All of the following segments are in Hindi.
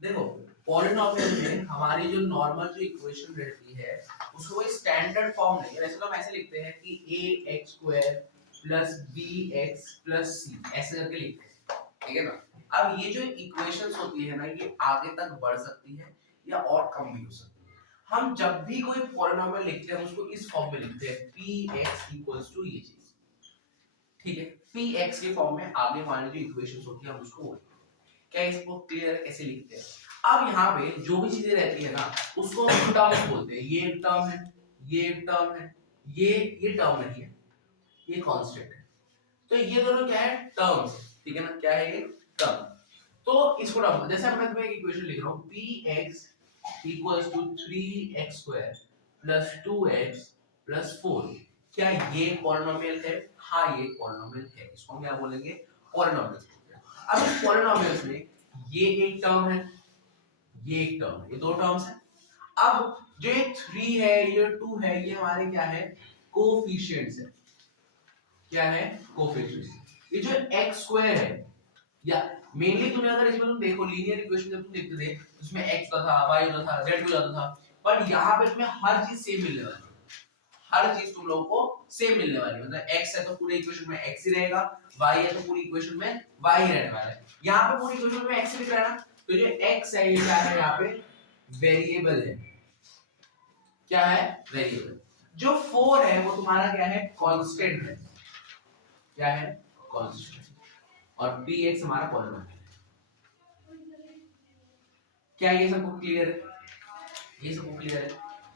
देखो पॉलिनोमियल में हमारी जो नॉर्मल जो इक्वेशन रहती है उसको कोई स्टैंडर्ड फॉर्म नहीं है। वैसे तो हम ऐसे लिखते हैं कि ax square plus bx plus c ऐसे करके लिखते हैं, ठीक है ना। अब ये जो इक्वेशंस होती है ना ये आगे तक बढ़ सकती है या और कम भी हो सकती है। हम जब भी कोई पॉलिनोमियल लिखते हैं उसको इस फॉर्म में लिखते हैं px इक्वल्स टू ये चीज, ठीक है। px के फॉर्म में आगे हमारी जो इक्वेशंस होती है हम उसको बोलते हैं। क्या इसको क्लियर कैसे लिखते हैं। अब यहाँ पे जो भी चीजें रहती है ना उसको हम टर्म्स बोलते हैं। ये एक टर्म है, ये एक टर्म है, ये टर्म नहीं है, ये कांस्टेंट है। तो ये दोनों क्या है, टर्म्स, ठीक है ना। क्या है ये, टर्म। तो इसको टर्म जैसे मैं तुम्हें एक इक्वेशन लिख रहा हूँ px equals to 3x² plus 2x plus 4। क्या ये पॉलिनोमियल है? हाँ ये पॉलिनोमियल है। इसको हम क्या बोलेंगे, पॉलिनोमियल। अब इस पॉलिनोमियल्स में ये एक टर्म है, ये एक टर्म है, ये दो टर्म्स हैं। अब जो ये 3 है, ये 2 है, ये हमारे क्या है, कोफिशिएंट्स है। क्या है, कोफिशिएंट्स। ये जो x स्क्वायर है, या मेनली तुम्हें अगर इसमें तुम देखो लीनियर इक्वेशन जब तुम देखते थे उसमें x होता था, y होता था, z हो जाता था, पर यहाँ पे तुम्हें हर चीज सेम मिलने वाली है। हर चीज तुम लोगों को सेम मिलने वाली है। मतलब x है तो पूरे इक्वेशन में x ही रहेगा, y है तो पूरी इक्वेशन में y ही रहने वाला है। यहाँ पे पूरी इक्वेशन में x लिख रहा है ना, तो जो x है ये क्या है, यहाँ पे वेरिएबल है। क्या है, वेरिएबल। जो 4 है वो तुम्हारा क्या है, कांस्टेंट है। क्या है, कांस्टेंट। और px हमारा पॉलिनोमियल है। क्या ये सबको क्लियर है? ये सबको क्लियर है,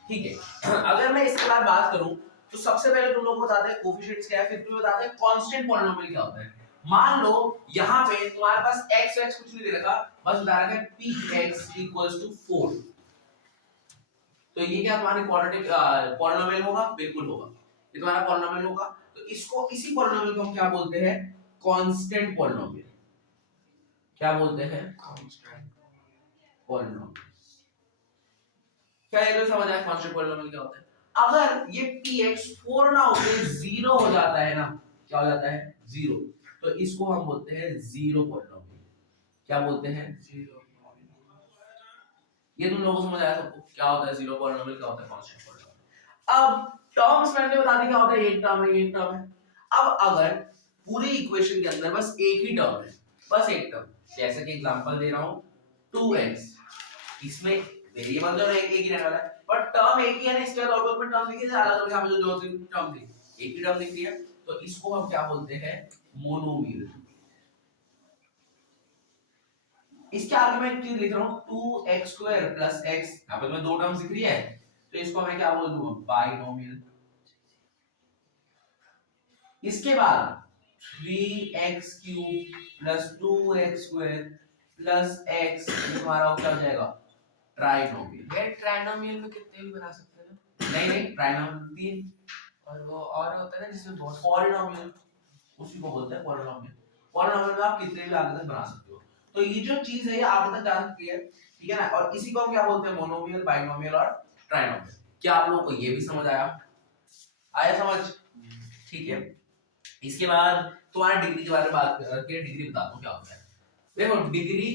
ठीक है। अगर मैं इसके बाद बात करूं तो सबसे पहले तुम लोग को बताते हैं कोफिशिएंट्स क्या है, फिर तुम्हें बताते हैं कांस्टेंट पॉलिनोमियल क्या होता है। मान लो यहां पे तुम्हारे पास x कुछ नहीं दे रखा, बस बता रखा है px इक्वल्स टू 4। तो ये क्या तुम्हारी क्वाड्रेटिक पॉलिनोमियल होगा? बिल्कुल होगा, ये तुम्हारा पॉलिनोमियल होगा। तो इसको, इसी पॉलिनोमियल को हम क्या बोलते हैं, कांस्टेंट पॉलिनोमियल। क्या बोलते हैं, कांस्टेंट पॉलिनोमियल। क्या ये तो समझ आया कांस्टेंट पॉलिनोमियल क्या होता है। अगर ये px 4 ना होके 0 हो जाता है ना, क्या हो जाता है, 0, तो इसको हम बोलते हैं जीरो पॉलिनोमियल। क्या बोलते हैं, जीरो। ये तुम लोगों को समझ आया सबको क्या होता है जीरो पॉलिनोमियल, क्या होता है कांस्टेंट पॉलिनोमियल। अब टर्म्स मैंने बता दी क्या होता है, एक टर्म है, एक टर्म है। अब अगर पूरी इक्वेशन के अंदर बस एक ही टर्म है, बस एक टर्म, जैसे कि एग्जांपल दे रहा हूं 2x, इसमें वेरिएबल तो एक ही रहने वाला है, बट टर्म एक ही है ना, इसके बाद और कोई टर्म दिखी अलग अलग, हमें जो दो तीन टर्म दिखी, एक ही टर्म दिख रही है, तो इसको हम क्या बोलते हैं, मोनोमियल। इसके आगे मैं एक चीज लिख रहा हूं 2x² प्लस x, यहां पे तुम्हें दो टर्म्स दिख रही है, तो इसको मैं क्या बोल दूंगा, बाइनोमियल। इसके बाद 3x³ plus 2x² plus x तुम्हारा हो जाएगा ट्राइनोमियल। ये ट्राइनोमियल में कितने भी बना सकते हैं ना? नहीं ट्राइनोमियल 3, और वो और होता है ना जिसमें बहुत पॉलिनोमियल, उसी को बोलते हैं पॉलिनोमियल। पॉलिनोमियल में आप कितने भी आगे तक बना सकते हो। तो ये जो चीज है ये आगे तक जा सकती है, ठीक है ना। और इसी को हम क्या बोलते हैं, मोनोमियल, बाइनोमियल और ट्राइनोमियल। क्या आप लोगों को ये भी समझ आया, आया समझ, ठीक है। इसके बाद तुम्हारे डिग्री के बारे में बात करके डिग्री बताता हूँ क्या होता है। देखो डिग्री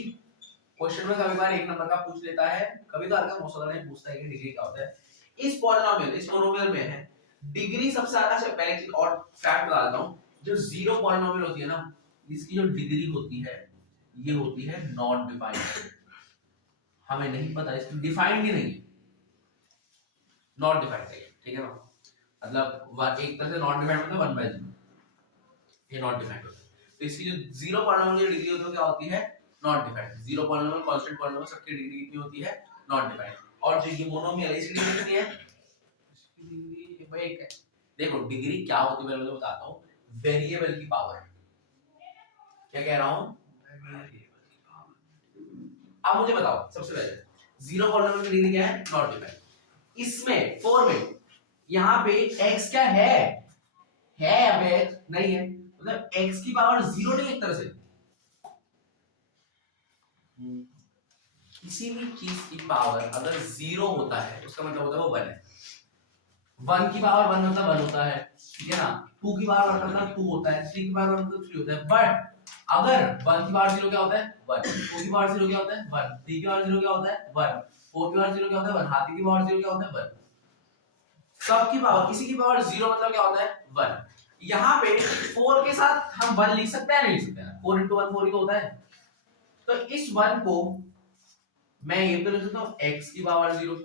क्वेश्चन में कभी बार एक नंबर का पूछ लेता है, कभी कभार का मोस्ट नहीं पूछता है कि डिग्री क्या होता है। इस पॉलिनोमियल, इस मोनोमियल में है डिग्री सबसे ज्यादा से पहले चीज और फैक्ट बता देता हूं, जो जीरो पॉलिनोमियल होती है ना, इसकी जो डिग्री होती है ये होती है नॉट डिफाइंड। हमें नहीं पता, इसकी डिफाइंड ही नहीं है, नॉट डिफाइंड है, ठीक है ना। मतलब एक तरह से नॉट डिफाइंड मतलब 1/0, ये नॉट डिफाइंड होता है। तो इसकी जो जीरो पॉलिनोमियल की डिग्री होती है क्या होती है, not defined. Zero polynomial, constant polynomial सबकी डिग्री कितनी होती है, नॉट डिफाइंड। और जो ये मोनोमियल इसकी डिग्री कितनी है, इसकी डिग्री भाई एक है। देखो डिग्री क्या होती है मैं तुम्हें बताता हूँ, वेरिएबल की पावर। क्या कह रहा हूँ, अब मुझे बताओ सबसे पहले जीरो पॉलिनोमियल की डिग्री क्या है, नॉट डिफाइंड। इसमें 4 में यहाँ पे x क्या है अब x नहीं है, मतलब x की पावर 0 नहीं, एक तरह से किसी भी चीज की पावर अगर 0 होता है उसका मतलब होता है वो 1 है। 1 की पावर 1 मतलब 1 होता है, ठीक है ना। 2 की पावर 1 मतलब 2 होता है, 3 की पावर 1 मतलब 3 होता है। बट अगर 1 की पावर 0 क्या होता है 1, 2 की पावर 0 क्या होता है 1, 3 की पावर 0 क्या होता है 1, 4 की पावर 0 क्या होता है 1, हाथी की पावर 0 क्या होता है 1, सब की पावर किसी की पावर 0 मतलब क्या होता है 1। यहाँ पे 4 के साथ हम 1 लिख सकते हैं नहीं लिख सकते हैं, 4 into 1 4 ही तो होता है। तो इस 1 को मैं ये तो लिख सकता हूँ x की पावर 0,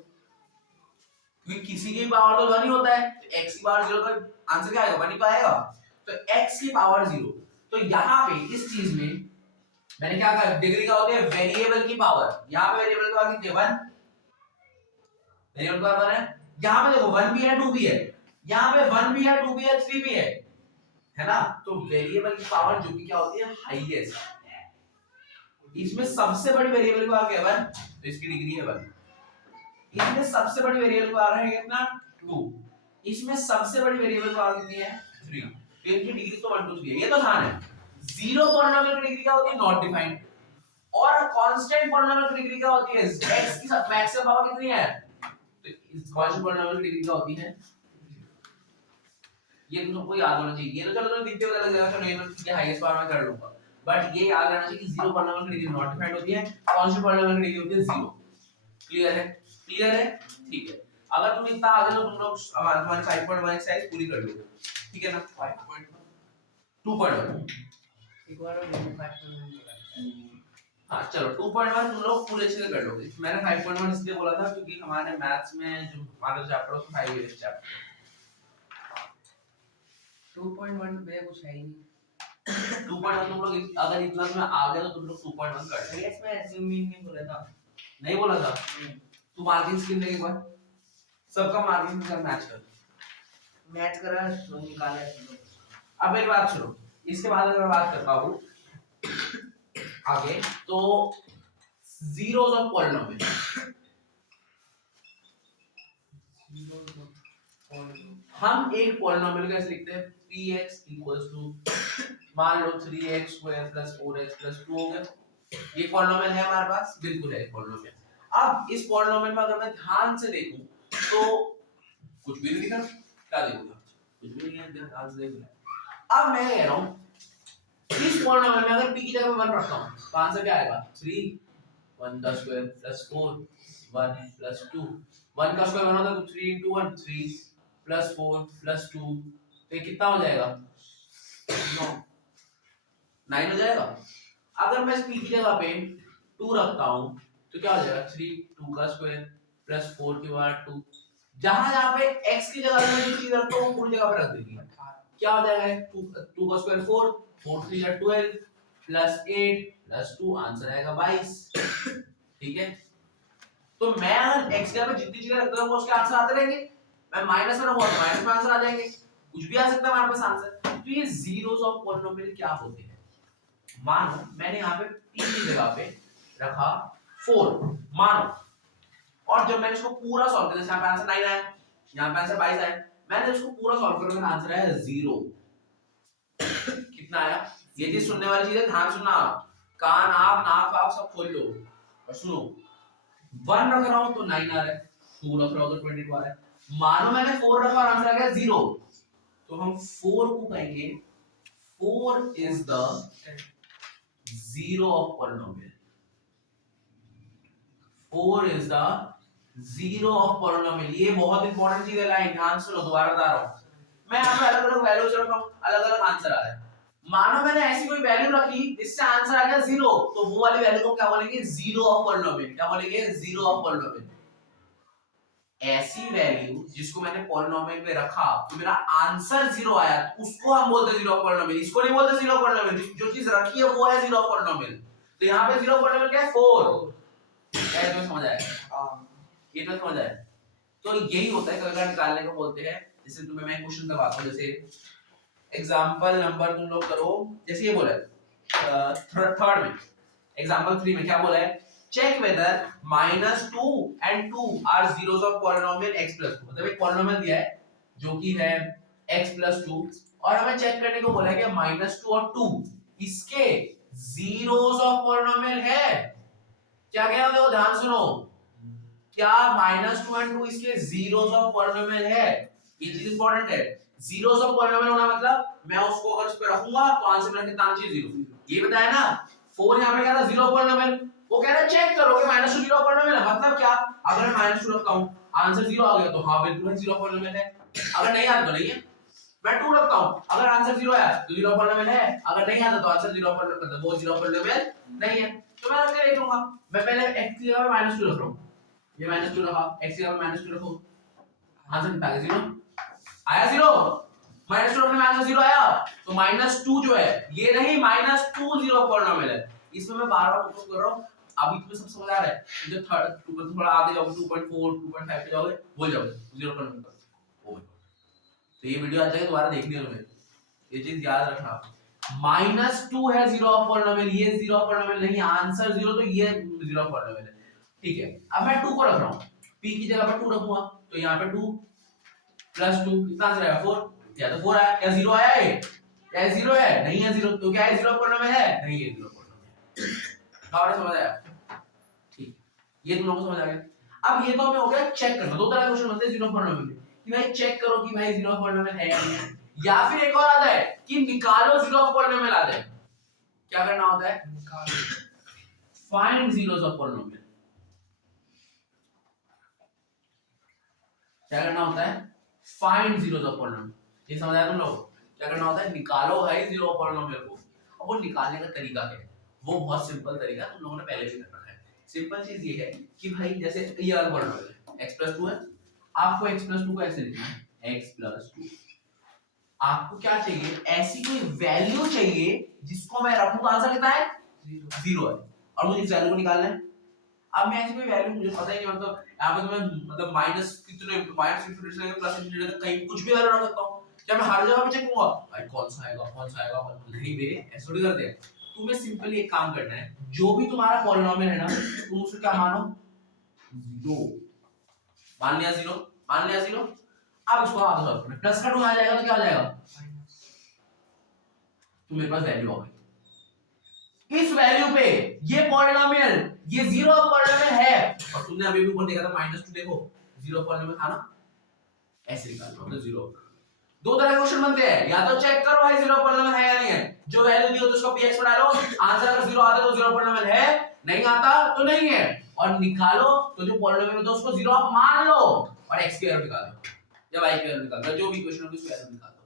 क्योंकि किसी की पावर तो 1 ही होता है, तो x की पावर 0 का आंसर क्या आएगा 1 ही तो आएगा। तो x की पावर 0, तो यहाँ पे इस चीज में मैंने क्या कहा, डिग्री का होती है वेरिएबल की पावर, यहाँ पे वेरिएबल की पावर कितनी है 1, वेरिएबल की पावर 1 है। यहाँ पे देखो 1 भी है 2 भी है, यहाँ पे 1 भी है 2 भी है 3 भी है ना। तो वेरिएबल की पावर जो कि क्या होती है हाईएस्ट, इसमें सबसे बड़ी वेरिएबल की पावर क्या है 1, तो इसकी डिग्री है 1। इसमें सबसे बड़ी वेरिएबल की पावर है कितना 2, इसमें सबसे बड़ी वेरिएबल की पावर कितनी है 3, तो इनकी डिग्री तो 1 2 3 है, ये तो ध्यान है। जीरो पॉलिनोमियल की डिग्री क्या होती है नॉट डिफाइंड, और कांस्टेंट पॉलिनोमियल की डिग्री क्या होती है x की मैक्सिमम पावर कितनी है, तो इस कांस्टेंट पॉलिनोमियल की डिग्री क्या होती है, ये तो सबको याद होना चाहिए। ये तो चलो तो दिखते हुए लग जाएगा, चलो ये तो ठीक है हाईएस्ट पावर में कर लूंगा, बट ये याद रहना चाहिए कि जीरो पॉलिनोमियल की डिग्री नॉट डिफाइंड होती है, कांस्टेंट पॉलिनोमियल की डिग्री होती है 0। क्लियर है, क्लियर है, ठीक है। अगर तुम इतना आगे तो तुम लोग हमारे 5.1 एक्सरसाइज पूरी कर लोगे, ठीक है ना। 2.1 एक बार और 5.1 हाँ चलो 2.1 तुम लोग पूरे अच्छे से कर लोगे। मैंने 5.1 इसलिए बोला था क्योंकि हमारे मैथ्स में जो हमारा चैप्टर है उसमें 5 इयर्स चैप्टर 2.1 में कुछ है ही नहीं। 2.1 तुम लोग अगर इतना में आ गए तो तुम लोग 2.1 कर सकते। इसमें एज्यूमिंग नहीं बोला था, नहीं बोला था तू मार्किंग स्किल देख एक बार, सबका मार्किंग कर मैच करा तो निकाला। अब मेरी बात सुनो, इसके बाद अगर मैं बात करता हूँ आगे तो जीरोस ऑफ पॉलिनोमियल, हम एक पॉलिनोमियल कैसे लिखते हैं px इक्वल्स टू मान लो 3x square plus 4x plus 2 हो गया, ये पॉलिनोमियल है हमारे पास, बिल्कुल है पॉलिनोमियल। अब इस पॉलिनोमियल में अगर मैं ध्यान से देखूं तो कुछ भी नहीं लिखा, क्या देखूंगा कुछ भी नहीं है, ध्यान से देखूंगा। अब मैं कह रहा हूं इस पॉलिनोमियल में अगर p की जगह मैं 1 रखता हूं तो आंसर क्या आएगा 3 1 का स्क्वायर प्लस 4 1 प्लस 2, 1 का स्क्वायर 1 होता है तो 3 into 1 3 प्लस 4 प्लस 2, तो ये कितना हो जाएगा 9 हो जाएगा। अगर मैं इस p की जगह पे 2 रखता हूं तो क्या हो जाएगा 3 2 का स्क्वायर प्लस 4 के बाद 2, जहां पे x की जगह मैं जो चीज रखता हूं पूरी जगह पे रख देंगे, क्या हो जाएगा 2 का स्क्वायर 4 4 3 या 12 प्लस 8 प्लस 2, आंसर आएगा 22। ठीक है, तो मैं अगर x की जगह पे जितनी चीजें रखता हूं उसके आंसर आते रहेंगे, मैं माइनस में रखूंगा तो माइनस में आंसर आ जाएंगे, कुछ भी आ सकता है हमारे पास आंसर। तो ये जीरोस ऑफ पॉलिनोमियल क्या होते हैं, मानो मैंने यहाँ पे p की जगह पे रखा 4 मानो, और जब मैंने इसको पूरा सॉल्व किया, जैसे यहाँ पे आंसर 9 आया, यहाँ पे आंसर 22 आया, मैंने इसको पूरा सॉल्व किया, मेरा आंसर आया 0। कितना आया, ये चीज सुनने वाली चीज है, ध्यान सुनना, कान आप नाक आप सब खोल लो और सुनो। 1 रख रहा हूं तो 9 आ रहा है, 2 रख रहा हूं तो 22 आ रहा है, मानो मैंने 4 रखा और आंसर आ गया 0, तो हम 4 को कहेंगे 4 is the zero of polynomial, 4 is the zero of polynomial. ये बहुत इंपॉर्टेंट चीज है, लाइन ध्यान सुनो, दोबारा बता रहा हूं, मैं यहाँ पे अलग अलग वैल्यूज रख रहा हूं, अलग अलग आंसर आ रहा है, मानो मैंने ऐसी कोई वैल्यू रखी जिससे आंसर आ गया 0, तो वो वाली वैल्यू को क्या बोलेंगे जीरो ऑफ पॉलिनोमियल, क्या बोलेंगे जीरो ऑफ पॉलिनोमियल। ऐसी वैल्यू जिसको मैंने पॉलिनोमियल में रखा तो मेरा आंसर 0 आया, तो उसको हम बोलते हैं जीरो ऑफ पॉलिनोमियल, इसको नहीं बोलते जीरो ऑफ पॉलिनोमियल, जो चीज रखी है वो है जीरो ऑफ पॉलिनोमियल। तो यहाँ पे जीरो ऑफ पॉलिनोमियल क्या है 4, ऐसे में समझ आएगा, ये तो समझ आया। तो यही होता है कलर निकालने को बोलते हैं। जैसे तुम्हें मैं क्वेश्चन करवाता हूं, जैसे एग्जांपल नंबर तुम लोग करो, जैसे ये बोला है थर्ड में, एग्जांपल 3 में क्या बोला है, check whether -2 and 2 are zeros of polynomial x + 2, मतलब एक पॉलिनोमियल दिया है जो कि है x + 2 और हमें चेक करने को बोला है कि -2 और 2 इसके जीरोस ऑफ पॉलिनोमियल है। क्या कह रहे हो, ध्यान सुनो, क्या -2 and 2 इसके जीरोस ऑफ पॉलिनोमियल है, ये चीज इंपॉर्टेंट है। जीरोस ऑफ पॉलिनोमियल होना मतलब मैं उसको अगर उस पे रखूंगा तो आंसर मेरा कितना आना चाहिए 0, ये बताया ना 4 यहाँ पे क्या था जीरो पॉलिनोमियल, वो कह रहा है चेक करो कि माइनस टू जीरो पॉलिनोमियल है। मतलब क्या, अगर मैं माइनस टू रखता हूँ आंसर जीरो आ गया तो हाँ बिल्कुल जीरो पॉलिनोमियल है, अगर नहीं आता तो नहीं है। मैं 2 रखता हूँ, अगर आंसर जीरो आया तो जीरो पॉलिनोमियल है, अगर नहीं आता तो आंसर जीरो पॉलिनोमियल, वो जीरो पॉलिनोमियल नहीं है। तो मैं रख के देख लूंगा। मैं पहले x की जगह माइनस टू रख रहा हूँ, ये माइनस टू रखा, x की जगह माइनस टू रखो, आंसर कितना आया जीरो आया, जीरो माइनस टू रखने में आंसर जीरो आया। तो माइनस टू जो है ये नहीं, माइनस टू जीरो पॉलिनोमियल है। इसमें मैं बार बार फोकस कर रहा हूँ, अभी तुम्हें सब समझ आ रहा है। जो थर्ड थोड़ा आगे जाओगे 2.4 2.5 पे जाओगे भूल जाओगे जीरो पॉलिनोमियल। ओ तो ये वीडियो आज तक दोबारा देखनी है तुम्हें, ये चीज याद रखना। माइनस टू है जीरो ऑफ पॉलिनोमियल, ये जीरो ऑफ पॉलिनोमियल नहीं, आंसर जीरो तो ये जीरो ऑफ पॉलिनोमियल है। ठीक है, अब मैं 2 को रख रहा हूँ, p की जगह पर 2 रखूंगा तो यहाँ पे 2 प्लस 2 कितना आंसर आएगा 4, या तो 4 आया, क्या जीरो आया है, क्या जीरो है, नहीं है जीरो, तो क्या है जीरो पॉलिनोमियल है, नहीं है जीरो पॉलिनोमियल। और समझ आया, ठीक, ये तुम लोगों को समझ आ गया। अब ये तो हमें हो गया चेक करना, दो तरह के क्वेश्चन होते हैं जीरो पॉलिनोमियल कि भाई चेक करो कि भाई जीरो पॉलिनोमियल है या नहीं है, या फिर एक और आता है कि निकालो जीरो पॉलिनोमियल आता है। क्या करना होता है, फाइंड जीरोस ऑफ पॉलिनोमियल। क्या करना होता है, फाइंड जीरोस ऑफ पॉलिनोमियल। ये समझ आया तुम लोग, क्या करना होता है, निकालो है जीरो ऑफ पॉलिनोमियल को। अब वो निकालने का तरीका क्या है, वो बहुत सिंपल तरीका तुम लोगों ने पहले भी कर रखा है। सिंपल चीज ये है कि भाई जैसे ये वाला पॉलिनोमियल है x + 2 है, आपको x + 2 को ऐसे लिखना है x + 2। आपको क्या चाहिए, ऐसी कोई वैल्यू चाहिए जिसको मैं रखूं तो आंसर कितना है, जीरो है, और मुझे इस वैल्यू को निकालना है। अब मैं ऐसी कोई वैल्यू मुझे पता ही नहीं, मतलब यहाँ पे तुम्हें मतलब माइनस कितने, माइनस इंफिनिटी से प्लस इंफिनिटी तक कहीं कुछ भी वैल्यू रख सकता हूँ। क्या मैं हर जगह पे चेक करूंगा भाई कौन सा आएगा कौन सा आएगा, नहीं बे ऐसे थोड़ी करते हैं। तुम्हें सिंपली एक काम करना है, जो भी तुम्हारा पॉलिनोमियल है ना तुम उसको क्या मानो, जीरो मान लिया, जीरो मान लिया जीरो। अब इसको आधा सॉल्व करना, प्लस का 2 आ जाएगा तो क्या आ जाएगा, तो मेरे पास वैल्यू आ गई। इस वैल्यू पे ये पॉलिनोमियल, ये जीरो पॉलिनोमियल है, और तुमने अभी भी ऊपर देखा था -2 देखो जीरो पॉलिनोमियल था ना, ऐसे निकालना होता है जीरो। दो तरह के क्वेश्चन बनते हैं, या तो चेक करो भाई जीरो पॉलिनोमियल है या नहीं है, जो वैल्यू दी हो तो उसको px में डालो, आंसर अगर जीरो आता है तो जीरो पॉलिनोमियल है, नहीं आता तो नहीं है, और निकालो तो जो पॉलिनोमियल है तो उसको जीरो आप मान लो और x की वैल्यू निकाल दो या y की वैल्यू निकाल दो, जो भी इक्वेशन होगी उसकी वैल्यू निकाल दो।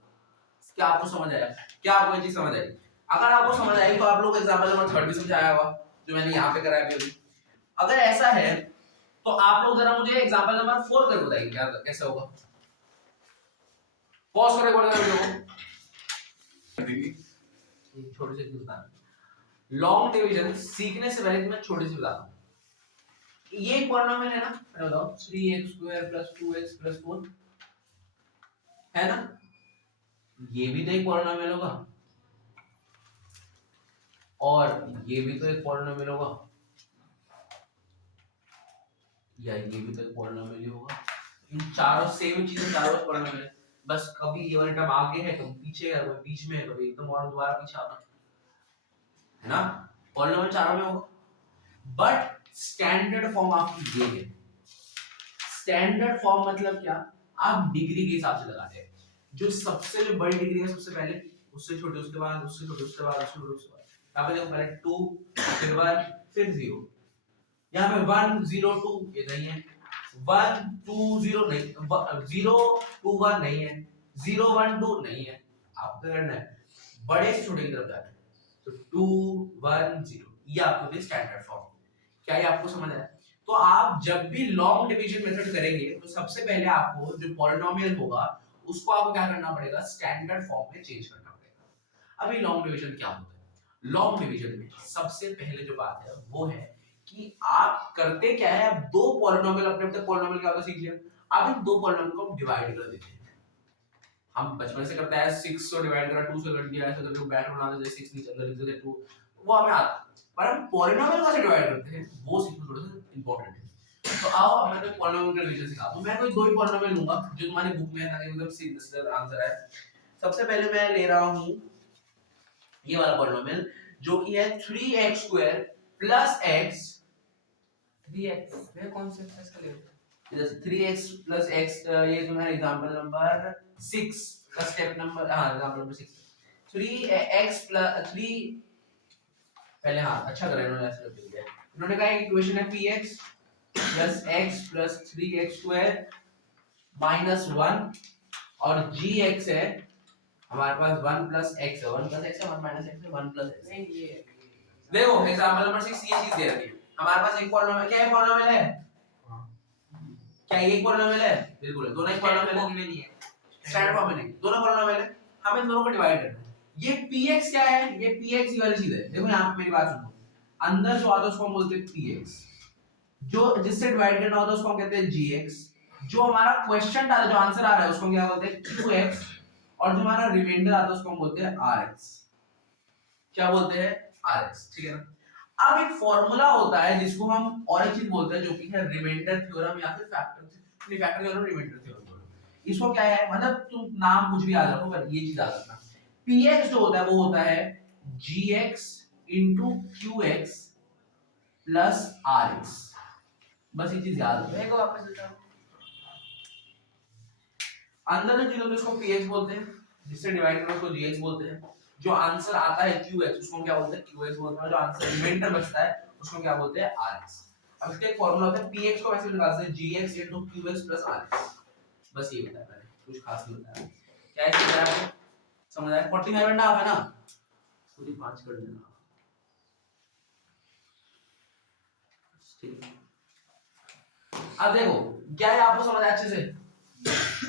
क्या आपको समझ आया, क्या आपको ये चीज समझ आई? अगर आपको समझ आई तो आप लोग एग्जांपल नंबर 3 भी समझाया होगा जो मैंने यहां पे कराया अभी। अगर ऐसा है तो आप लोग जरा मुझे एग्जांपल नंबर 4 करके बताइए क्या कैसे होगा। पॉज करो बोलना वीडियो को, छोटे से चीज बताना। लॉन्ग डिवीजन सीखने से पहले मैं छोटी सी बताता हूं। ये पॉलिनोमियल है ना, मैं बताओ 3x² + 2x + 4 है ना, ये भी तो एक पॉलिनोमियल होगा, और ये भी तो एक पॉलिनोमियल होगा, या ये भी तो एक पॉलिनोमियल ही होगा। इन चारों सेम चीजें, चारों पॉलिनोमियल है, बस कभी ये वाला टर्म आगे है कभी पीछे है, कभी बीच में है, कभी एकदम और दोबारा पीछे आता है ना, पॉलिनोमियल चारों में होगा। बट स्टैंडर्ड फॉर्म आपकी ये है। स्टैंडर्ड फॉर्म मतलब क्या, आप डिग्री के हिसाब से लगाते हैं, जो सबसे जो बड़ी डिग्री है सबसे पहले, उससे छोटे उसके बाद, उससे छोटे उसके बाद, उससे छोटे उसके बाद। यहाँ पे देखो पहले 2 फिर 1 फिर 0, यहाँ पे 1 0 2 ये नहीं है, 1 2 0 नहीं, 0 2 1 नहीं है, 0 1 2 नहीं है। आपको क्या करना है, बड़े से छोटे की तरफ जाना है, तो 2 1 0 ये आपको स्टैंडर्ड फॉर्म। क्या ये आपको समझ आया? तो आप जब भी लॉन्ग डिवीजन मेथड करेंगे तो सबसे पहले आपको जो पॉलिनोमियल होगा उसको आपको क्या करना पड़ेगा, स्टैंडर्ड फॉर्म में चेंज करना पड़ेगा। अभी लॉन्ग डिवीजन क्या होता है, लॉन्ग डिवीजन में सबसे पहले जो बात है वो है कि आप करते क्या है, आप दो पॉलिनोमियल, अपने तक पॉलिनोमियल क्या होता है सीख लिया, आप इन दो पॉलिनोमियल को डिवाइड कर देते हैं। हम बचपन से करते हैं 6 को डिवाइड करा 2 से कर दिया, ऐसे करके ब्रैकेट बना देते 6 नीचे अंदर लिख देते 2, वो हमें आता है। पर हम पॉलिनोमियल कैसे डिवाइड करते हैं वो सीखना थोड़ा सा इंपॉर्टेंट है। तो आओ अब मैं तो पॉलिनोमियल का डिवीजन सिखाता हूं। मैं कोई दो ही पॉलिनोमियल लूंगा जो तुम्हारी बुक में है ताकि मतलब सीधा आंसर है। सबसे पहले मैं ले रहा हूं ये वाला पॉलिनोमियल जो कि है 3x² + x 3x वे कौन से एक्सरसाइज का ले रहे हो? इधर 3x + x, ये तुम्हारा एग्जांपल नंबर 6 का स्टेप नंबर, हां एग्जांपल नंबर 6 3x + 3 पहले हाँ अच्छा करा इन्होंने ऐसे लिख दिया। इन्होंने कहा इक्वेशन है px plus x plus 3x square minus 1 और gx है हमारे पास 1 plus x है 1 plus x है 1 minus x है 1 plus x। नहीं ये देखो एग्जांपल नंबर 6 ये चीज दे रखी है हमारे पास एक पॉलिनोमियल क्या है पॉलिनोमियल है क्या ये एक पॉलिनोमियल है बिल्कुल है दोनों एक पॉलिनोमियल में नहीं है स्टैंडर्ड फॉर्म में नहीं दोनों पॉलिनोमियल है हमें इन दोनों को डिवाइड करना है ये px क्या है ये px ये वाली चीज है देखो यहां पे मेरी बात सुनो अंदर जो आता है उसको हम बोलते हैं px जो जिससे डिवाइड करना होता है उसको हम कहते हैं gx जो हमारा क्वेश्चन आ रहा है जो आंसर आ रहा है उसको हम क्या बोलते हैं qx और जो हमारा रिमाइंडर आता है उसको हम बोलते हैं rx क्या बोलते हैं rx ठीक है ना अब एक फॉर्मूला होता है जिसको हम और एक चीज बोलते हैं जो कि है रिमाइंडर थ्योरम या फिर फैक्टर थ्योरम रिमाइंडर थ्योरम इसको क्या है मतलब तुम नाम कुछ भी याद रखो पर ये चीज याद रखना px जो होता है वो होता है gx into qx plus rx बस ये चीज याद रखो मेरे को वापस बताओ अंदर जो चीज होती है उसको px बोलते हैं जिससे डिवाइड करो उसको gx बोलते हैं जो आंसर आता है qx उसको क्या बोलते हैं qx बोलते हैं जो आंसर रिमाइंडर बचता है उसको क्या बोलते हैं rx अब इसका एक फार्मूला होता है px को वैसे निकालते हैं gx into qx plus rx बस ये बताया मैंने कुछ खास नहीं बताया क्या है समझ आया समझ आया 45 एंड हाफ है ना खुद ही 5 कर देना ठीक अब देखो क्या है आपको समझ आया अच्छे से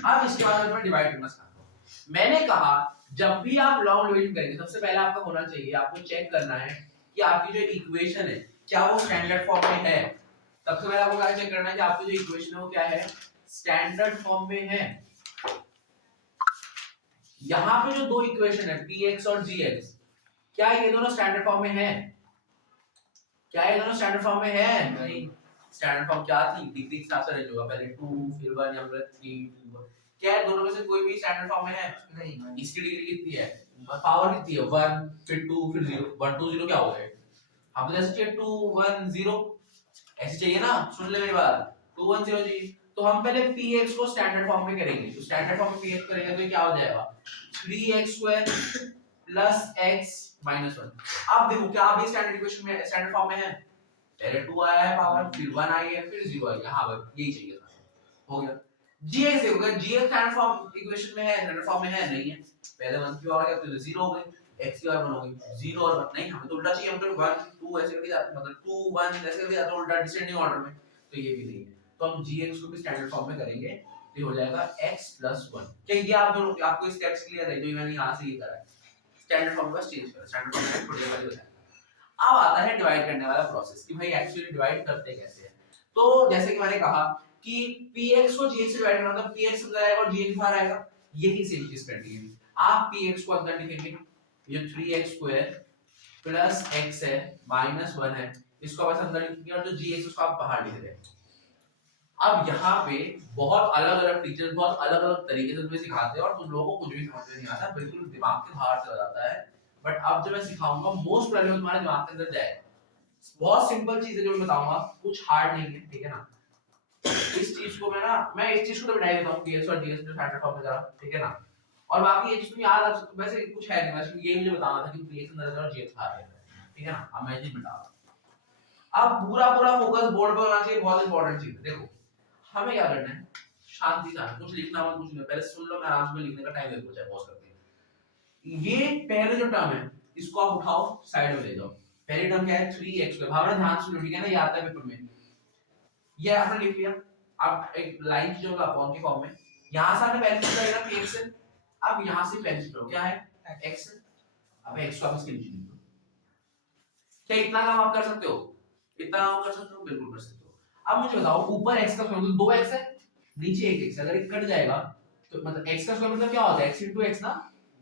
अब इसके बाद मैं डिवाइड करना सिखाता हूं मैंने कहा जब भी आप लॉन्ग डिवीजन करेंगे सबसे पहले आपका होना चाहिए आपको चेक करना है कि आपकी जो इक्वेशन है क्या वो स्टैंडर्ड फॉर्म में है सबसे पहले आपको क्या चेक करना है कि आपकी जो इक्वेशन है वो क्या है स्टैंडर्ड फॉर्म में है यहां पे जो दो इक्वेशन है px और gx क्या ये दोनों स्टैंडर्ड फॉर्म में है क्या ये दोनों स्टैंडर्ड फॉर्म में है नहीं स्टैंडर्ड फॉर्म क्या थी डिग्री के हिसाब से रेंज होगा पहले 2 फिर 1 या फिर 3 2 क्या है दोनों में से कोई भी स्टैंडर्ड फॉर्म में है नहीं इसकी डिग्री कितनी है पावर कितनी है 1 फिर 2 फिर 0 1 2 0 क्या हो गए हमको जैसे चाहिए 2 1 0 ऐसे चाहिए ना सुन ले मेरी बात 2 1 0 चाहिए तो हम पहले px को स्टैंडर्ड फॉर्म में करेंगे तो स्टैंडर्ड फॉर्म में px करेंगे तो क्या हो जाएगा 3x² plus x minus 1 अब देखो क्या अभी स्टैंडर्ड इक्वेशन में स्टैंडर्ड फॉर्म में है पहले 2 आया है पावर फिर 1 आई है फिर 0 आई है हां भाई यही चाहिए था हो गया gx देखो gx स्टैंडर्ड फॉर्म इक्वेशन में है स्टैंडर्ड फॉर्म में है नहीं है पहले 1 की और गया तो 0 हो गई x की और 1 हो गई 0 और 1 नहीं हमें तो उल्टा चाहिए मतलब 1 2 ऐसे करके जाते मतलब 2 1 ऐसे करके जाते उल्टा डिसेंडिंग ऑर्डर में तो ये भी नहीं है तो हम gx को भी स्टैंडर्ड फॉर्म में करेंगे तो हो जाएगा x 1 क्या ये आप दोनों आपको स्टेप्स क्लियर है जो मैंने यहां से ये करा है स्टैंडर्ड फॉर्म का चेंज करा स्टैंडर्ड फॉर्म में छोटे वाली हो जाएगा अब आता है डिवाइड करने वाला प्रोसेस कि भाई एक्चुअली डिवाइड करते कैसे हैं तो जैसे कि मैंने कहा कि px को gx से डिवाइड करना तो px अंदर आएगा और gx बाहर आएगा यही सेम चीज करनी है आप px को अंदर लिखेंगे ये 3x² प्लस x है माइनस 1 है इसको बस अंदर लिखेंगे और जो gx उसको आप बाहर लिख रहे हैं अब यहाँ पे बहुत अलग-अलग टीचर्स बहुत अलग-अलग तरीके से तुम्हें सिखाते हैं और तुम लोगों को कुछ भी समझ में नहीं आता बिल्कुल दिमाग के बाहर चला जाता है बट अब जो मैं सिखाऊंगा मोस्ट प्रोबेबली तुम्हारे दिमाग के अंदर जाएगा बहुत सिंपल चीज है जो मैं बताऊंगा कुछ हार्ड नहीं है ठीक है ना इस चीज को मैं इस चीज को तो बिठा देता हूं px और gs जो स्टैंडर्ड फॉर्म में करा ठीक है ना और बाकी ये चीज तुम याद रख सकते हो वैसे कुछ है नहीं वैसे ये मुझे बताना था कि px अंदर और gs बाहर है ठीक है ना अब मैं ये बता रहा हूं अब पूरा फोकस बोर्ड पे होना चाहिए बहुत इंपॉर्टेंट चीज है देखो हमें क्या करना है शांति से कुछ लिखना मत कुछ नहीं पहले सुन लो मैं आराम से लिखने का टाइम देखो चाहे पॉज करके ये पहले जो टर्म है इसको आप उठाओ साइड में ले जाओ पहली टर्म क्या है 3x भावना ध्यान से ठीक है ना ये आता है पेपर में ये आपने लिख लिया अब एक लाइन की जगह अपॉन के फॉर्म में यहां से आपने पहले से लेना px है अब यहां से पहले से क्या है x अब x को आप इसके नीचे लिख दो क्या इतना काम आप कर सकते हो इतना काम कर सकते हो बिल्कुल कर सकते हो अब मुझे बताओ ऊपर x का स्क्वायर मतलब 2x है नीचे 1x अगर ये कट जाएगा तो मतलब x का स्क्वायर मतलब क्या होता है x x ना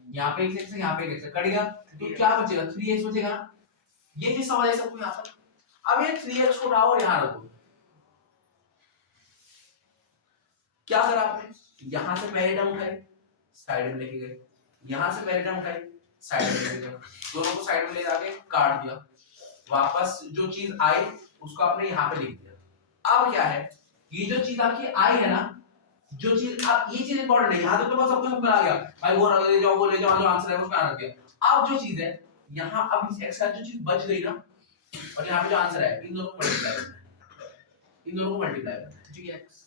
यहाँ पे x है यहाँ पे x है कट गया तो क्या बचेगा 3x बचेगा ना ये चीज समझ आई सबको यहाँ पर अब ये 3x को उठाओ और यहाँ रखो क्या करा आपने यहाँ से पहले टर्म उठाई साइड में लेके गए यहाँ से पहले टर्म उठाई साइड में लेके गए दोनों को साइड में ले जाके काट दिया वापस जो चीज आई उसको आपने यहाँ पे लिख दिया अब क्या है ये जो चीज आपकी आई है ना जो चीज अब ये चीज इंपॉर्टेंट है यहां तक तो बस सब कुछ आ गया भाई वो ले जाओ जो आंसर है उसका आना दिया अब जो चीज है यहां अब इस x का जो चीज बच गई ना और यहाँ पे जो आंसर है इन दोनों को मल्टीप्लाई करना है, इन दोनों को मल्टीप्लाई करना है। 3x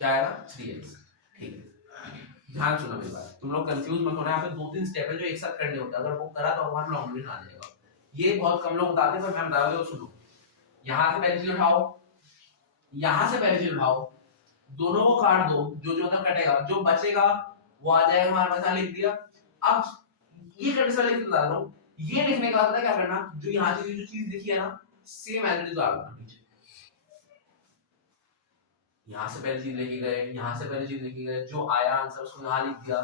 क्या आएगा 3x। ठीक है, ध्यान सुनो मेरी बात, तुम लोग कंफ्यूज मत होना। यहाँ पे 2-3 स्टेप है जो एक साथ करने होते हैं, अगर वो करा तो हमारा लॉन्ग डिवीजन आ जाएगा। ये बहुत कम लोग बताते हैं, पर मैं बता रहा हूँ, सुनो। यहाँ से पहले चीज उठाओ, यहाँ से पहले चीज उठाओ, दोनों को काट दो, जो मतलब कटेगा, जो बचेगा वो आ जाएगा हमारे पास। यहाँ लिख दिया। अब ये करने से पहले बता रहा हूँ, ये लिखने का मतलब क्या करना, जो यहाँ से जो चीज लिखी है ना, सेम एज इट इज डालना नीचे। यहाँ से पहले चीज लिखी गए, यहाँ से पहले चीज लिखी गए, जो आया आंसर उसको यहाँ लिख दिया,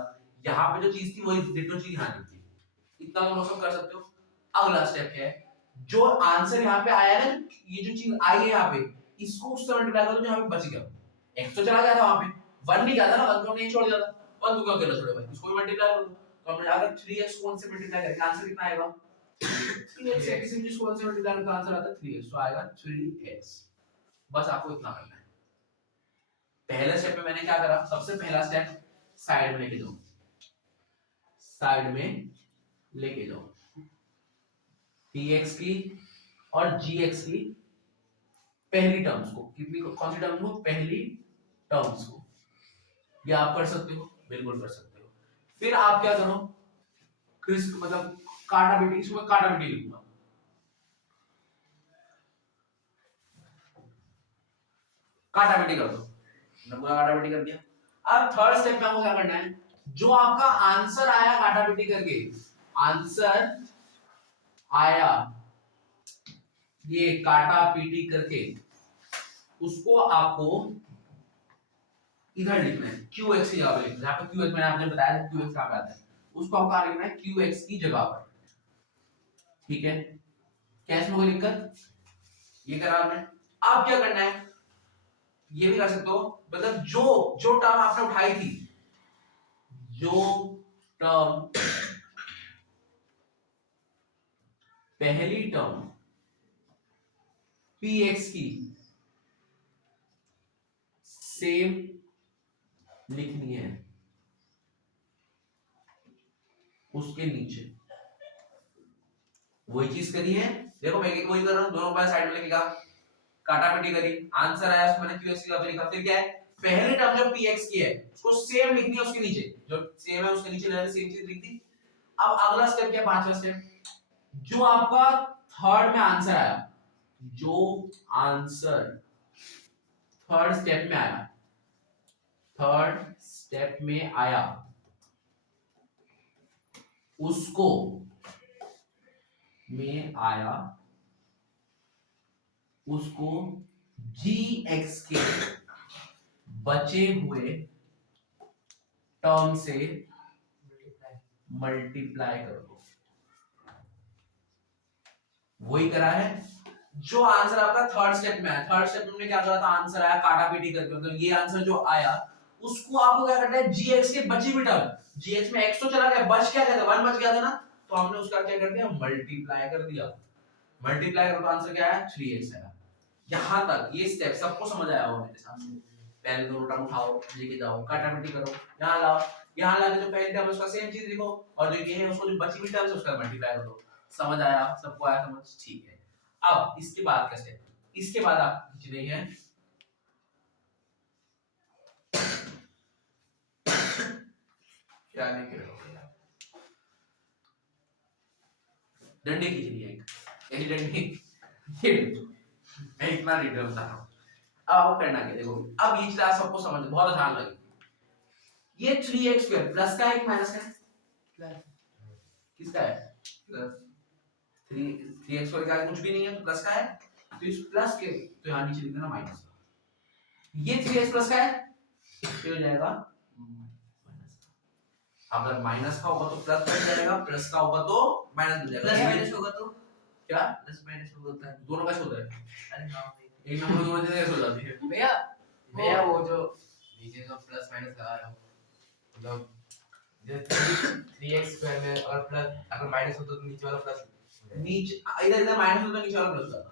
यहाँ पे जो चीज थी वही डिटो चीज यहाँ लिख दी। इतना तुम लोग सब कर सकते हो। अगला स्टेप है, जो आंसर यहाँ पे आया ना, ये जो चीज आई है यहाँ पे, इसको उस तरह मल्टीप्लाई कर दो जहाँ पे बच गया। x तो चला गया था वहां पे, 1 नहीं गया था ना, 1 को नहीं छोड़ दिया था, 1 तो क्यों अकेला छोड़े भाई, इसको भी मल्टीप्लाई कर दो। तो हमने अगर 3x को 1 से मल्टीप्लाई करेंगे आंसर कितना आएगा 3x। किसी भी चीज को 1 से मल्टीप्लाई करने का आंसर आता है 3x, तो आएगा 3x। बस आपको इतना करना है। पहले स्टेप में मैंने क्या करा, सबसे पहला स्टेप साइड में लेके जाओ, साइड में लेके जाओ px की और gx की पहली टर्म्स को, कितनी कौन सी टर्म्स को, पहली टर्म्स को। ये आप कर सकते हो, बिल्कुल कर सकते हो। फिर आप क्या करो, क्रिस्प मतलब काटा बेटी, इसमें काटा बेटी लिखूंगा, काटा बेटी कर दो, नंबर काटा बेटी कर दिया। अब थर्ड स्टेप में आपको क्या करना है, जो आपका आंसर आया काटा बेटी करके, आंसर आया ये काटा पीटी करके, उसको आपको इधर लिखना है, qx की जगह पे लिखना है। यहाँ पे qx मैंने आपने बताया था qx कहाँ पे आता है, उसको आपको कहाँ लिखना है, qx की जगह पर। ठीक है, कैसे होगी दिक्कत, ये करा आपने। अब क्या करना है, ये भी कर सकते हो, मतलब जो जो टर्म आपने उठाई थी, जो टर्म पहली टर्म px की सेम लिखनी है उसके नीचे, वही चीज करी है। देखो मैं वही कर रहा हूं, दोनों बार साइड में लिखेगा, काटा पीटी करी, आंसर आया उसको मैंने qx की जगह पे लिखा। फिर क्या है, पहली टर्म जो px की है उसको सेम लिखनी है उसके नीचे, जो सेम है उसके नीचे लेने सेम चीज लिख दी। अब अगला स्टेप क्या, पांचवा स्टेप, जो आपका थर्ड में आंसर आया, जो आंसर थर्ड स्टेप में आया, थर्ड स्टेप में आया, उसको में आया, उसको gx के बचे हुए टर्म से मल्टीप्लाई कर दो। वही करा है, जो आंसर आपका थर्ड स्टेप में आया, थर्ड स्टेप में क्या करा था, आंसर आया काटा पीटी करके, मतलब ये आंसर जो आया उसको आपको क्या करना है, gx के बची हुई टर्म, gx में x तो चला गया, बच क्या गया था, 1 बच गया था ना, तो हमने उसका क्या कर दिया, मल्टीप्लाई कर दिया। मल्टीप्लाई करो तो आंसर क्या आया, 3x आया। यहां तक ये स्टेप सबको समझ आया होगा मेरे सामने। पहले दोनों टर्म उठाओ, लेके जाओ, काटाकाटी करो, यहां लाओ, यहां लाके जो पहली टर्म उसका सेम चीज लिखो, और जो ये है उसको जो बची हुई टर्म है उसका मल्टीप्लाई करो। समझ आया, सबको आया समझ, ठीक है। अब इसके बाद का स्टेप, इसके बाद आप खींच रही है क्या लिख रहे हो, डंडे खींच रही है एक डंडे, ये मैं इतना डिटेल बता रहा हूं। अब आपको करना क्या, देखो अब ये चीज आप सबको समझ बहुत आसान लगी। ये 3x स्क्वायर प्लस का है कि माइनस का है, प्लस किसका है, प्लस 3x स्क्वायर का कुछ भी नहीं है तो प्लस का है, तो इस प्लस के तो यहां नीचे लिख देना माइनस का। ये 3x प्लस का है तो हो जाएगा माइनस का। अगर माइनस का होगा तो प्लस बन जाएगा, प्लस का होगा तो माइनस बन जाएगा। प्लस माइनस होगा तो क्या, प्लस माइनस होता है, दोनों कैसे होता है, अरे हां एक नंबर दोनों जगह कैसे हो जाती है भैया, भैया वो जो नीचे जो प्लस माइनस लगा रहा हूं, मतलब जो 3x स्क्वायर में अगर प्लस अगर माइनस होता तो नीचे वाला प्लस, नीचे इधर इधर माइनस होता है, नीचे वाला प्लस होता है,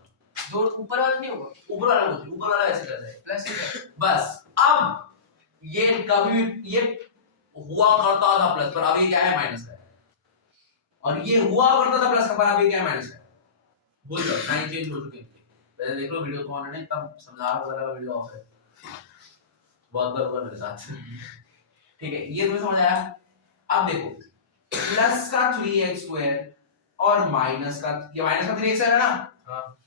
जो ऊपर वाला नहीं होगा, ऊपर वाला कुछ ऊपर वाला ऐसे करता है प्लस ही है बस। अब ये कभी ये हुआ करता था प्लस, पर अभी क्या है माइनस का है, और ये हुआ करता था प्लस का, पर अभी क्या है माइनस का है। भूल जाओ, साइन चेंज हो चुके हैं पहले देख लो वीडियो को उन्होंने तब समझा रहा होगा वीडियो ऑफ है बहुत बार हुआ मेरे साथ ठीक है ये तुम्हें समझ आया। अब देखो प्लस का 3x² और माइनस का, ये माइनस का 3x है ना, हाँ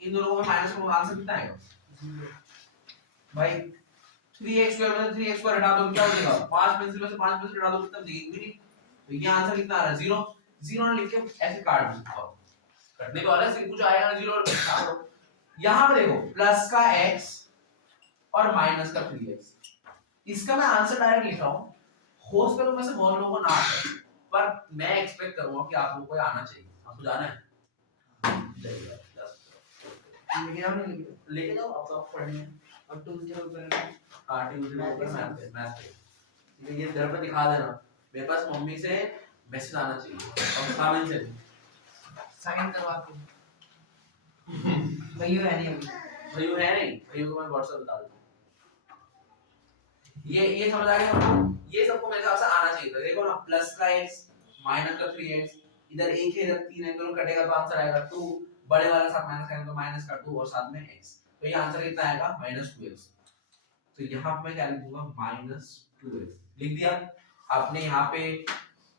इन दोनों को माइनस को आंसर कितना आएगा भाई 3x² में 3x² हटा दो क्या हो जाएगा 5 पेंसिल में से 5 पेंसिल हटा दो कितना बचेगा, तो ये आंसर कितना आ रहा है 0 0 ना लिख के ऐसे काट दो, कटने वाला से कुछ आएगा ना 0 और काट दो। यहां पे देखो प्लस का x और माइनस का 3x, इसका मैं आंसर डायरेक्ट लिख रहा हूं, हो सकता है में से बहुत लोगों को ना आए पर मैं एक्सपेक्ट करूंगा कि आप लोगों को आना चाहिए। आपको जाना है लेके जाओ आप लोग पढ़ने और ट्यूसडे ऊपर हां ट्यूसडे ऊपर मैथ पे ये घर पे दिखा देना, मेरे पास मम्मी से मैसेज आना चाहिए और सामने से साइन करवा के भैया है नहीं, अभी भैया है नहीं, भैया को मैं व्हाट्सएप बता दूं। ये समझ आ गया, ये सबको मेरे हिसाब से आना चाहिए था। देखो ना प्लस का x माइनस का 3x, इधर एक है इधर 3 है, दोनों कटेगा तो आंसर आएगा 2, बड़े वाले साथ माइनस करेंगे तो माइनस का 2 और साथ में x, तो ये आंसर कितना आएगा -2x। तो यहां पे मैं क्या लिख दूंगा -2x लिख दिया। आपने यहां पे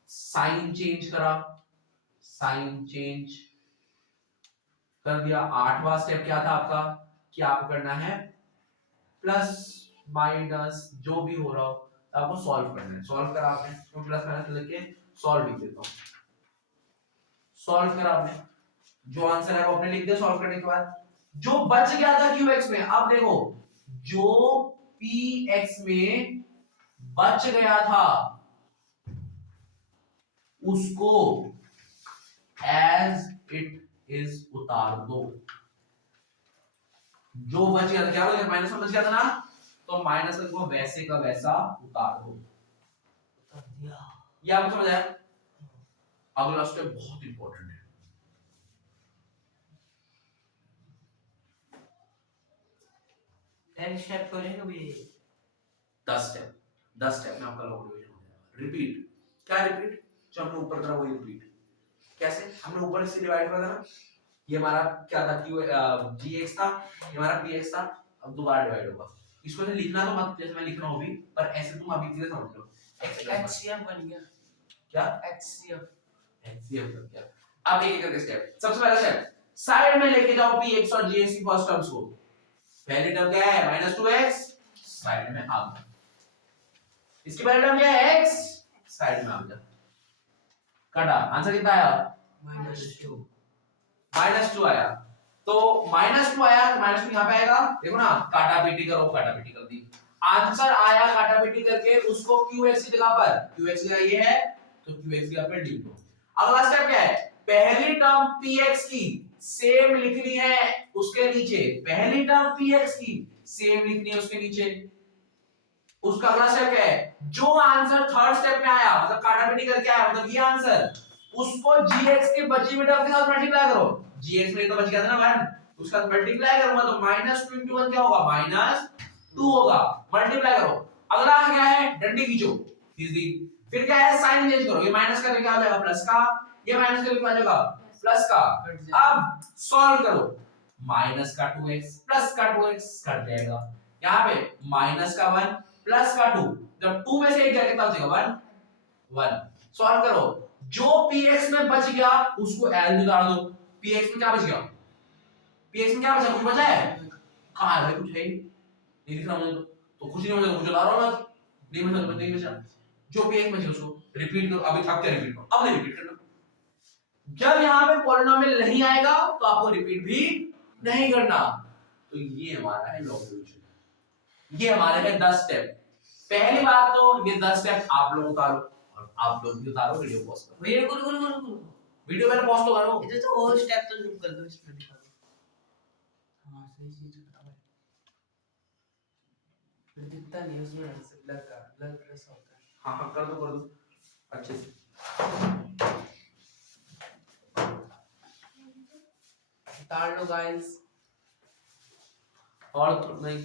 साइन चेंज करा, साइन चेंज कर दिया। 8वां स्टेप क्या था आपका कि आपको करना है प्लस माइनस जो भी हो रहा हो आपको सॉल्व करना है। सॉल्व करा आपने, तो प्लस माइनस लेके सॉल्व लिख देता हूं। सॉल्व करा आपने, जो आंसर है वो आपने लिख दिया। सॉल्व करने के बाद जो बच गया था qx में, अब देखो जो px में बच गया था उसको एज इट इज उतार दो। जो बच गया था क्या हो गया, माइनस में बच गया था ना, तो माइनस को वैसे का वैसा उतार दो। ये आपको समझ आया। अगला स्टेप बहुत इंपॉर्टेंट है, स्टेप करेंगे भी 10 स्टेप। 10 स्टेप में आपका लॉग डिवीजन हो जाएगा। रिपीट, क्या रिपीट, जो हमने ऊपर करा वही रिपीट। कैसे, हमने ऊपर से डिवाइड करा था ना, ये हमारा क्या था gx था, ये हमारा px था, अब दोबारा डिवाइड होगा। इसको से लिखना तो मत जैसे मैं लिख रहा हूं अभी, पर ऐसे तुम अभी चीजें समझ लो। HCF बन गया, क्या HCF बन गया। अब एक एक करके स्टेप। सबसे पहला स्टेप, साइड में लेके जाओ px और gx की फर्स्ट टर्म्स को। पहली टर्म क्या है -2x, साइड में आ गया। इसकी पहली टर्म क्या है x, साइड में आ गया। काटा, आंसर कितना आया -2 -2 आया। तो -2 आया तो -2 यहां पे आएगा, देखो ना, काटा पीटी करो, काटा पीटी कर दी, आंसर आया काटा पीटी करके उसको qx की जगह पर, qx की जगह ये है तो qx की जगह पर डी दो। अगला स्टेप क्या है, पहली टर्म px की सेम लिखनी है उसके नीचे, पहली टर्म px की सेम लिखनी है उसके नीचे। उसका अगला स्टेप क्या है, जो आंसर थर्ड स्टेप में आया मतलब काटा पीटी करके आया मतलब ये आंसर, उसको gx के बची हुई टर्म के साथ मल्टीप्लाई करो। gx में तो बच गया था ना 1, उसका मल्टीप्लाई करूंगा तो -2 into 1 क्या होगा -2 होगा, मल्टीप्लाई करो। अगला क्या है, डंडी खींचो, खींच दी। फिर क्या है, साइन चेंज करो, ये माइनस का क्या हो जाएगा प्लस का, ये माइनस का क्या हो जाएगा प्लस का। अब सॉल्व करो, माइनस का 2x प्लस का 2x कट जाएगा, यहां पे माइनस का 1 प्लस का 2, जब 2 में से 1 जाए कितना बचेगा 1। सॉल्व करो, जो px में बच गया उसको l निकाल दो। px में क्या बच गया, px में क्या बचा, कुछ बचा है कहां है भाई, कुछ है नहीं दिख रहा मुझे तो कुछ नहीं बचा, कुछ ला रहा हूं मैं, नहीं बचा। जो px बचे उसको रिपीट करो, अभी थक के रिपीट करो, अब नहीं रिपीट करना। जब यहां पे पॉलिनोमियल नहीं आएगा तो आपको रिपीट भी नहीं करना। तो ये हमारा है लॉग डिवीजन, ये हमारे हैं 10 स्टेप। पहली बात तो ये 10 स्टेप आप लोग उतारो और आप लोग भी उतारो, वीडियो पॉज करो, वीडियो पहले पॉज तो करो, इधर तो और स्टेप तो जूम कर दो, इसमें दिखा दो। हां सही चीज खराब है, फिर दिखता नहीं उसमें से ब्लर प्रेस होता है। हां कर दो अच्छे से। उतार लो गाइस, और तो नहीं